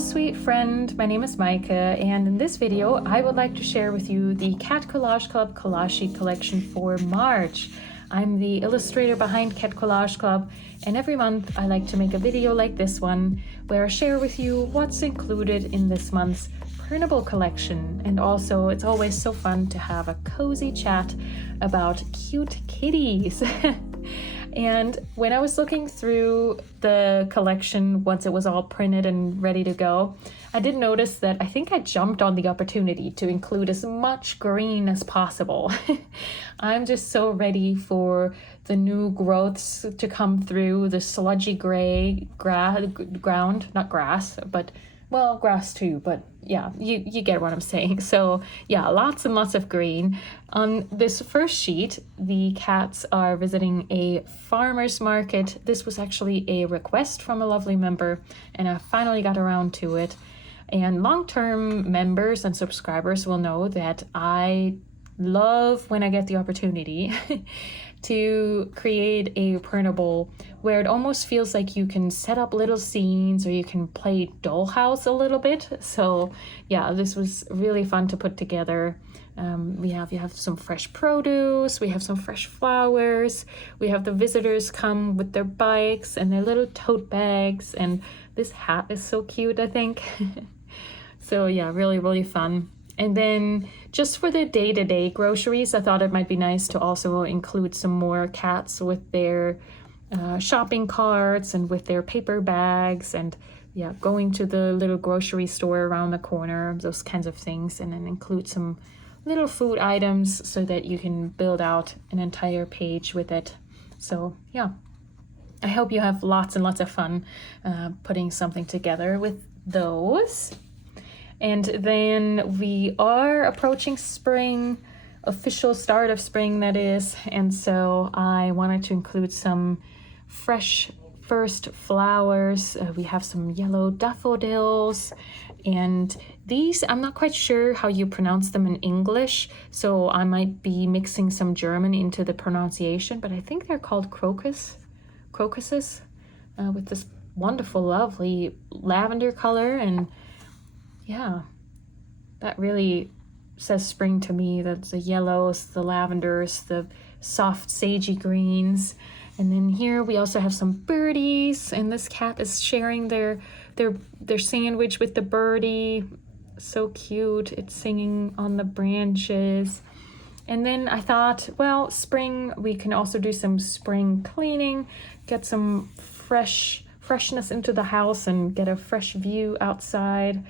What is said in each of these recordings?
sweet friend, my name is Micah, and in this video I would like to share with you the Cat Collage Club collage sheet collection for March. I'm the illustrator behind Cat Collage Club, and every month I like to make a video like this one where I share with you what's included in this month's printable collection. And also it's always so fun to have a cozy chat about cute kitties. And when I was looking through the collection once it was all printed and ready to go, I did notice that I think I jumped on the opportunity to include as much green as possible. I'm just so ready for the new growths to come through, the sludgy gray ground, not grass, but well, grass too, but yeah, you get what I'm saying. So yeah, lots and lots of green. On this first sheet, the cats are visiting a farmer's market. This was actually a request from a lovely member, and I finally got around to it. And long-term members and subscribers will know that I love when I get the opportunity to create a printable where it almost feels like you can set up little scenes or you can play dollhouse a little bit. So yeah, this was really fun to put together. You have some fresh produce, we have some fresh flowers, we have the visitors come with their bikes and their little tote bags, and this hat is so cute, I think. So yeah, really, really fun. And then just for the day-to-day groceries, I thought it might be nice to also include some more cats with their shopping carts and with their paper bags, and yeah, going to the little grocery store around the corner, those kinds of things, and then include some little food items so that you can build out an entire page with it. So yeah, I hope you have lots and lots of fun putting something together with those. And then we are approaching spring, official start of spring that is, and so I wanted to include some fresh first flowers. We have some yellow daffodils, and these, I'm not quite sure how you pronounce them in English, so I might be mixing some German into the pronunciation, but I think they're called crocuses, with this wonderful, lovely lavender color. And yeah, that really says spring to me. That's the yellows, the lavenders, the soft sagey greens. And then here we also have some birdies, and this cat is sharing their sandwich with the birdie. So cute. It's singing on the branches. And then I thought, well, spring, we can also do some spring cleaning, get some freshness into the house and get a fresh view outside.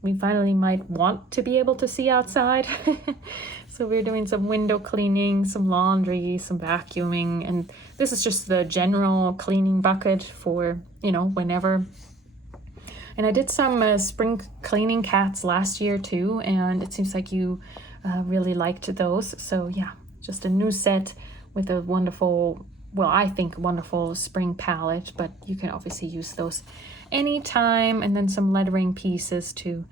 We finally might want to be able to see outside. So we're doing some window cleaning, some laundry, some vacuuming, and this is just the general cleaning bucket for, whenever. And I did some spring cleaning cats last year too, and it seems like you really liked those. So yeah, just a new set with a wonderful, I think wonderful spring palette, but you can obviously use those anytime. And then some lettering pieces to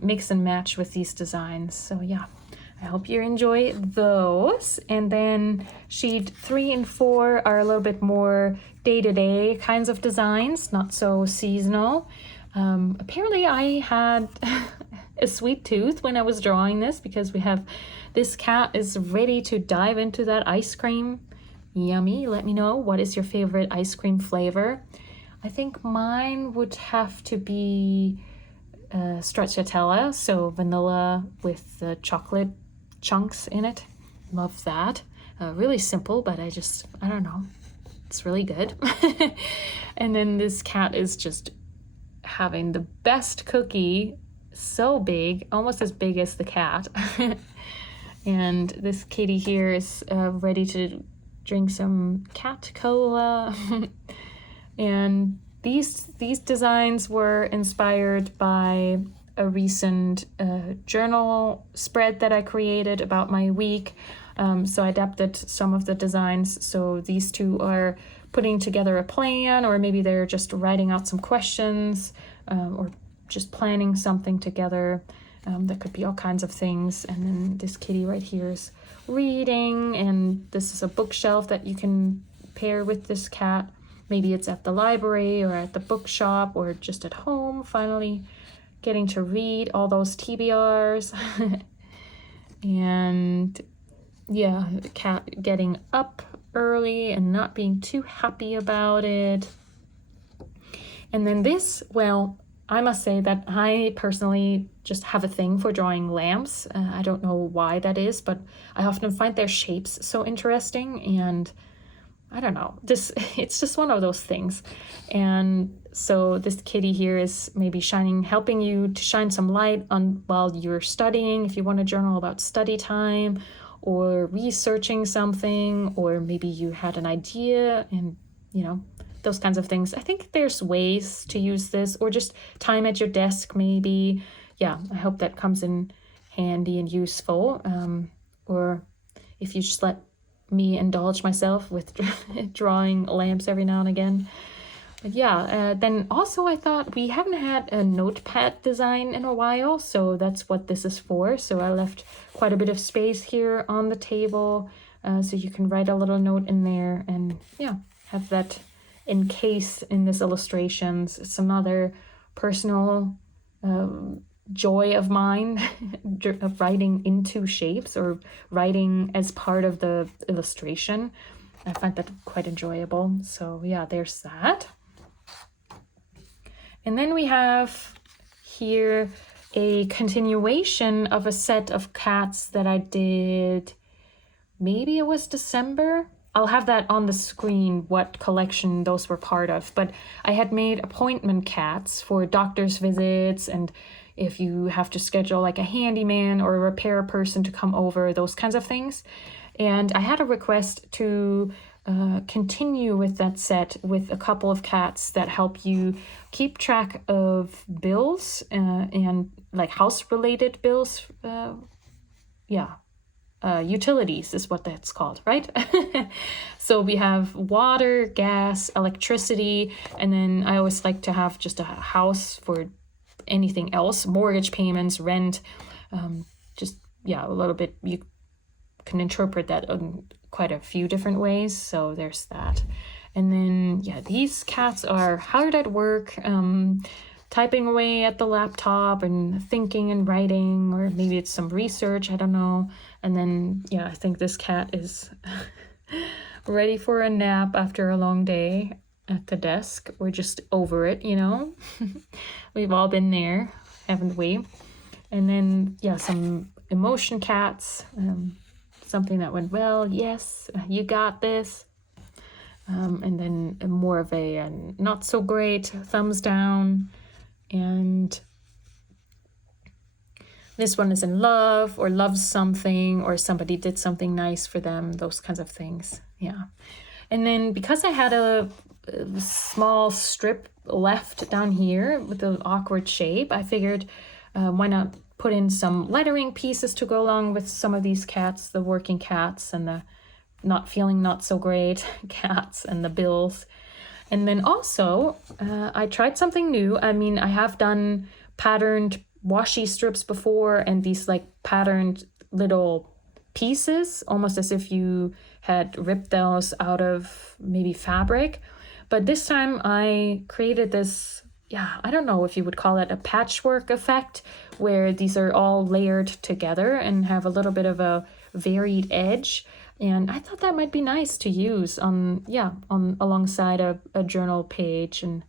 mix and match with these designs. So yeah, I hope you enjoy those. And then sheet 3 and 4 are a little bit more day-to-day kinds of designs, not so seasonal. Apparently I had a sweet tooth when I was drawing this, because we have this cat is ready to dive into that ice cream. Yummy. Let me know, what is your favorite ice cream flavor? I think mine would have to be stracciatella, so vanilla with the chocolate chunks in it. Love that. Really simple, but I don't know. It's really good. And then this cat is just having the best cookie, so big, almost as big as the cat. And this kitty here is ready to drink some cat cola. And these designs were inspired by a recent journal spread that I created about my week. So I adapted some of the designs. So these two are putting together a plan, or maybe they're just writing out some questions, or just planning something together. That could be all kinds of things. And then this kitty right here is reading, and this is a bookshelf that you can pair with this cat. maybe it's at the library or at the bookshop or just at home, finally getting to read all those TBRs. And yeah, the cat getting up early and not being too happy about it. And then this, well, I must say that I personally just have a thing for drawing lamps. I don't know why that is, but I often find their shapes so interesting, and I don't know, it's just one of those things. And so this kitty here is maybe helping you to shine some light on while you're studying, if you want to journal about study time or researching something, or maybe you had an idea and, you know, those kinds of things. I think there's ways to use this, or just time at your desk maybe. Yeah, I hope that comes in handy and useful. Or if you just let me indulge myself with drawing lamps every now and again. But yeah, then also I thought we haven't had a notepad design in a while, so that's what this is for. So I left quite a bit of space here on the table, so you can write a little note in there and yeah, have that encased in this illustrations. It's another personal joy of mine, of writing into shapes or writing as part of the illustration. I find that quite enjoyable. So yeah, there's that. And then we have here a continuation of a set of cats that I did, maybe it was December. I'll have that on the screen, what collection those were part of. But I had made appointment cats for doctor's visits, and if you have to schedule like a handyman or a repair person to come over, those kinds of things. And I had a request to continue with that set with a couple of cats that help you keep track of bills and like house-related bills. Utilities is what that's called, right? So we have water, gas, electricity, and then I always like to have just a house for anything else, mortgage payments, rent, a little bit. You can interpret that in quite a few different ways, so there's that. And then yeah, these cats are hard at work, typing away at the laptop and thinking and writing, or maybe it's some research, I don't know. And then yeah, I think this cat is ready for a nap after a long day at the desk, or just over it, you know. We've all been there, haven't we? And then yeah, some emotion cats, something that went well, yes, you got this. And then more of a not so great, thumbs down. And this one is in love or loves something, or somebody did something nice for them, those kinds of things. Yeah. And then because I had a small strip left down here with an awkward shape, I figured why not put in some lettering pieces to go along with some of these cats, the working cats and the not so great cats and the bills. And then also I tried something new. I mean, I have done patterned washi strips before, and these like patterned little pieces, almost as if you had ripped those out of maybe fabric. But this time I created this, I don't know if you would call it a patchwork effect, where these are all layered together and have a little bit of a varied edge. And I thought that might be nice to use on alongside a journal page. And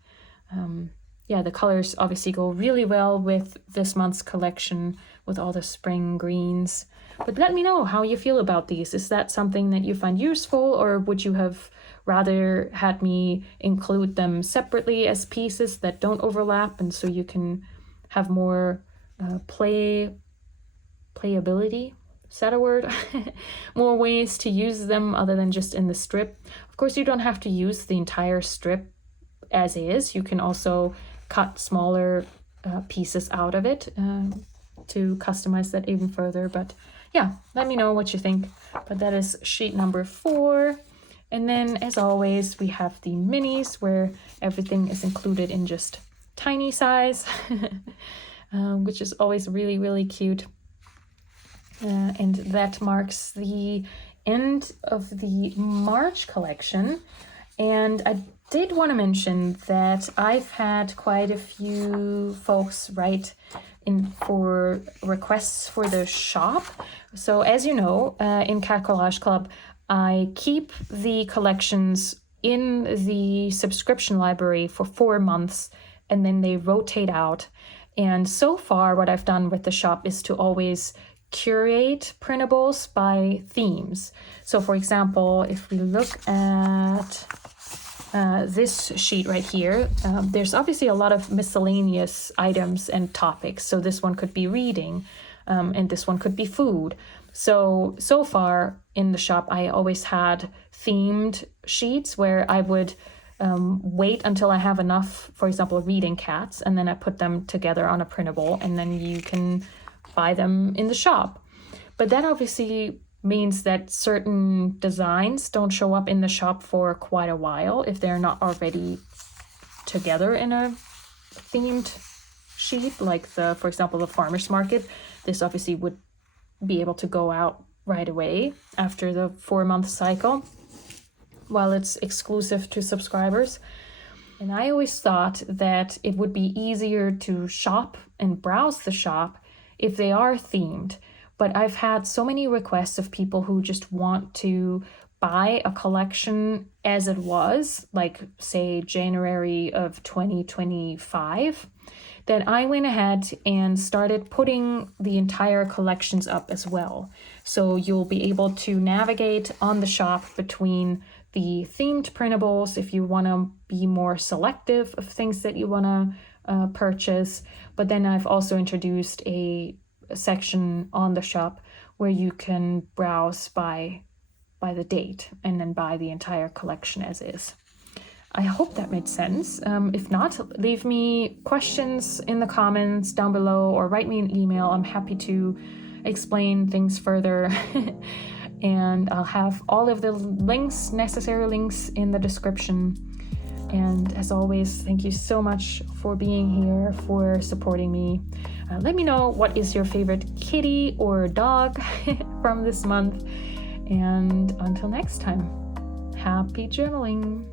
the colors obviously go really well with this month's collection with all the spring greens. But let me know how you feel about these. Is that something that you find useful, or would you have rather had me include them separately as pieces that don't overlap, and so you can have more playability? Is that a word? More ways to use them other than just in the strip. Of course, you don't have to use the entire strip as is. You can also cut smaller pieces out of it to customize that even further. But yeah, let me know what you think. But that is sheet number 4. And then, as always, we have the minis, where everything is included in just tiny size, which is always really, really cute. And that marks the end of the March collection. And I did want to mention that I've had quite a few folks write in for requests for the shop. So as you know, in Cat Collage Club, I keep the collections in the subscription library for 4 months, and then they rotate out. And so far, what I've done with the shop is to always curate printables by themes. So for example, if we look at this sheet right here, there's obviously a lot of miscellaneous items and topics. So this one could be reading, and this one could be food. So far in the shop, I always had themed sheets where I would wait until I have enough, for example, reading cats, and then I put them together on a printable, and then you can buy them in the shop. But that obviously means that certain designs don't show up in the shop for quite a while if they're not already together in a themed sheet, like for example, the farmer's market. This obviously would be able to go out right away after the 4-month cycle, while it's exclusive to subscribers. And I always thought that it would be easier to shop and browse the shop if they are themed. But I've had so many requests of people who just want to buy a collection as it was, like say January of 2025, that I went ahead and started putting the entire collections up as well. So you'll be able to navigate on the shop between the themed printables if you want to be more selective of things that you want to purchase. But then I've also introduced a section on the shop where you can browse by the date and then buy the entire collection as is. I hope that made sense. If not, leave me questions in the comments down below or write me an email. I'm happy to explain things further. And I'll have all of the necessary links in the description. And as always, thank you so much for being here, for supporting me. Let me know what is your favorite kitty or dog from this month. And until next time, happy journaling.